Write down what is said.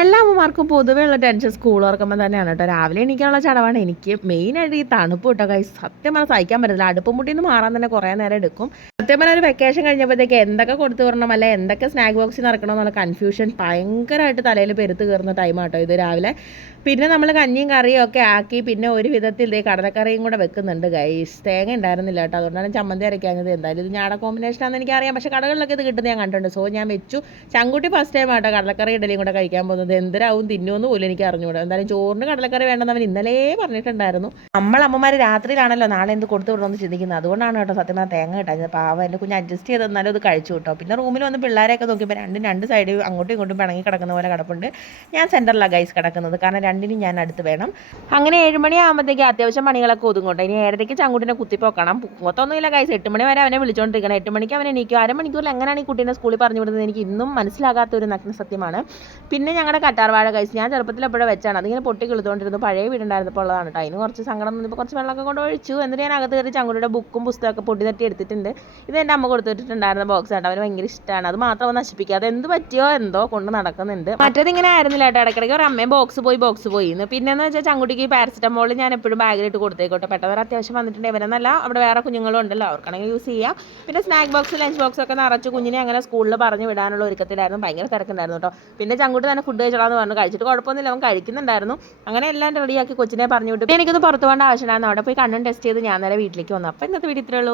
എല്ലാ അമ്മമാർക്കും പൊതുവെയുള്ള ടെൻഷൻ സ്കൂൾ തുറക്കുമ്പോൾ തന്നെയാണ് കേട്ടോ. രാവിലെ എണീക്കാനുള്ള ചടവാണ് എനിക്ക്. മെയിനായിട്ട് ഈ തണുപ്പ് കേട്ടോ കൈ സത്യം പറഞ്ഞാൽ സഹിക്കാൻ പറ്റില്ല. അടുപ്പം മുട്ടിൽ നിന്ന് മാറാൻ തന്നെ കുറേ നേരം എടുക്കും. സത്യം പറഞ്ഞാൽ ഒരു വെക്കേഷൻ കഴിഞ്ഞപ്പോഴത്തേക്ക് എന്തൊക്കെ കൊടുത്തു വരണം അല്ലെ എന്തൊക്കെ സ്നാക്ക് ബോക്സിൽ നടക്കണം എന്നുള്ള കൺഫ്യൂഷൻ ഭയങ്കരമായിട്ട് തലയിൽ പെരുത്ത് കയറുന്ന ടൈം കേട്ടോ ഇത് രാവിലെ. പിന്നെ നമ്മൾ കഞ്ഞിയും കറിയും ഒക്കെ ആക്കി പിന്നെ ഒരു വിധത്തിൽ ഇതേ കടലക്കറിയും കൂടെ വെക്കുന്നുണ്ട് ഗൈസ്. തേങ്ങ ഉണ്ടായിരുന്നില്ല കേട്ടോ, അതുകൊണ്ടാണ് ചമ്മന്തി അരയ്ക്കാഞ്ഞത്. എന്തായാലും ഇത് ഞാടെ കോമ്പിനേഷൻ ആണെന്ന് എനിക്കറിയാം, പക്ഷേ കടകളിലൊക്കെ ഇത് കിട്ടുന്നത് ഞാൻ കണ്ടിട്ടുണ്ട്. സോ ഞാൻ വെച്ചു. ചങ്കുട്ടി ഫസ്റ്റ് ടൈം ആട്ടോ കടലക്കറി ഇഡലിയും കൂടെ കഴിക്കാൻ പോകുന്നത്. എന്തരാവും തിന്നുമെന്ന് പോലും എനിക്ക് അറിഞ്ഞുകൂടാ. എന്തായാലും ചോറിന് കടലക്കറി വേണ്ടെന്ന് അവൻ ഇന്നലെ പറഞ്ഞിട്ടുണ്ടായിരുന്നു. നമ്മളമ്മമാർ രാത്രിയിലാണല്ലോ നാളെ എന്ത് കൊടുത്തു വിടണമെന്ന് ചിന്തിക്കുന്നത്. അതുകൊണ്ടാണ് കേട്ടോ സത്യം പറഞ്ഞാൽ തേങ്ങ കിട്ടാഞ്ഞത്. പാവം എൻ്റെ കുഞ്ഞ് അഡ്ജസ്റ്റ് ചെയ്ത് തന്നാലും അത് കഴിച്ചു കേട്ടോ. പിന്നെ റൂമിൽ വന്ന് പിള്ളേരെയൊക്കെ നോക്കിയപ്പോൾ രണ്ട് സൈഡ് അങ്ങോട്ടും ഇങ്ങോട്ടും പിണങ്ങി കിടക്കുന്ന പോലെ കിടപ്പുണ്ട്. ഞാൻ സെൻറ്ററിലാണ് ഗൈസ് കിടക്കുന്നത്, കാരണം രണ്ടിനും ഞാൻ അടുത്ത് വേണം. അങ്ങനെ 7 മണിയാകുമ്പോഴത്തേക്ക് അത്യാവശ്യം പണികളൊക്കെ ഒതുങ്ങോട്ടെ. ഇനി 7:30 ചങ്കുട്ടിനെ കുത്തിപ്പോക്കണം. മൊത്തമൊന്നുമില്ല ഗൈസ്, 8 മണി വരെ അവനെ വിളിച്ചുകൊണ്ടിരിക്കണം. 8 മണിക്ക് അവനെ എണീക്കും. അരമണിക്കൂറിൽ എങ്ങനെയാണ് ഈ കുട്ടീനെ സ്കൂളിൽ പറഞ്ഞു വിടുന്നത് എനിക്ക് ഇന്നും മനസ്സിലാകാത്ത ഒരു നഗ്ന സത്യമാണ്. പിന്നെ ഞങ്ങളുടെ കറ്റാർവാഴ ഗൈസ് ഞാൻ ചെറുപ്പത്തിൽ എപ്പോഴും വെച്ചാണ്, അതിങ്ങനെ പൊട്ടി കിളുത്തോണ്ടിരുന്നു. പഴയ വീടുണ്ടായിരുന്നപ്പോൾ ഉള്ളതാണ് കേട്ടോ. അതിന് കുറച്ച് സങ്കടം വന്നപ്പോൾ കുറച്ച് വെള്ളമൊക്കെ കൊണ്ട് ഒഴിച്ചു. എന്നിട്ട് ഞാൻ അകത്ത് കയറി ചങ്കുട്ടിയുടെ ബുക്കും പുസ്തകമൊക്കെ പൊടി തട്ടി എടുത്തിട്ടുണ്ട്. ഇത് എൻ്റെ അമ്മ കൊടുത്തിട്ടുണ്ടായിരുന്ന ബോക്സ് ആട്ടോ. അവന് ഭയങ്കര ഇഷ്ടമാണ്. അത് മാത്രം നശിപ്പിക്കാതെ എന്ത് പറ്റിയോ എന്തോ കൊണ്ട് നടക്കുന്നുണ്ട്. മറ്റേത് ഇങ്ങനെ ആയിരുന്നില്ല കേട്ടോ. ഇടയ്ക്കിടയ്ക്ക് ഒരു അമ്മയും ബോക്സ് പോയി പിന്നെന്ന് വെച്ചാൽ ചങ്കുട്ടിക്ക് പാരസിറ്റമോൾ ഞാൻ എപ്പോഴും ബാഗിലിട്ട് കൊടുത്തേക്കോട്ടെ. പെട്ടെന്ന് ഒരു അത്യാവശ്യം വന്നിട്ടുണ്ട്. ഇവരെന്നല്ല അവിടെ വേറെ കുഞ്ഞുങ്ങളും ഉണ്ടല്ലോ, അവർക്കാണെങ്കിൽ യൂസ് ചെയ്യാം. പിന്നെ സ്നാക്ക് ബോക്സ് ലഞ്ച് ബോക്സ് ഒക്കെ നിറച്ച് കുഞ്ഞിനെ അങ്ങനെ സ്കൂളിൽ പറഞ്ഞു വിടാനുള്ള ഒരുക്കത്തിലായിരുന്നു. ഭയങ്കര തിരക്കുണ്ടായിരുന്നു കേട്ടോ. പിന്നെ ചങ്കുട്ടി തന്നെ ഫുഡ് കഴിച്ചോളാന്ന് പറഞ്ഞു. കഴിച്ചിട്ട് കുഴപ്പമൊന്നുമില്ല, അവൻ കഴിക്കുന്നുണ്ടായിരുന്നു. അങ്ങനെ എല്ലാം റെഡിയാക്കി കൊച്ചിനെ പറഞ്ഞു വിട്ടു. എനിക്കൊന്ന് പുറത്തു പോകേണ്ട ആവശ്യമുണ്ടായിരുന്നു. അവിടെ പോയി കണ്ണും ടെസ്റ്റ് ചെയ്ത് ഞാൻ നേരെ വീട്ടിലേക്ക് വന്നു. അപ്പോൾ ഇന്നത്തെ വീഡിയോ ഇത്രയേ ഉള്ളൂ.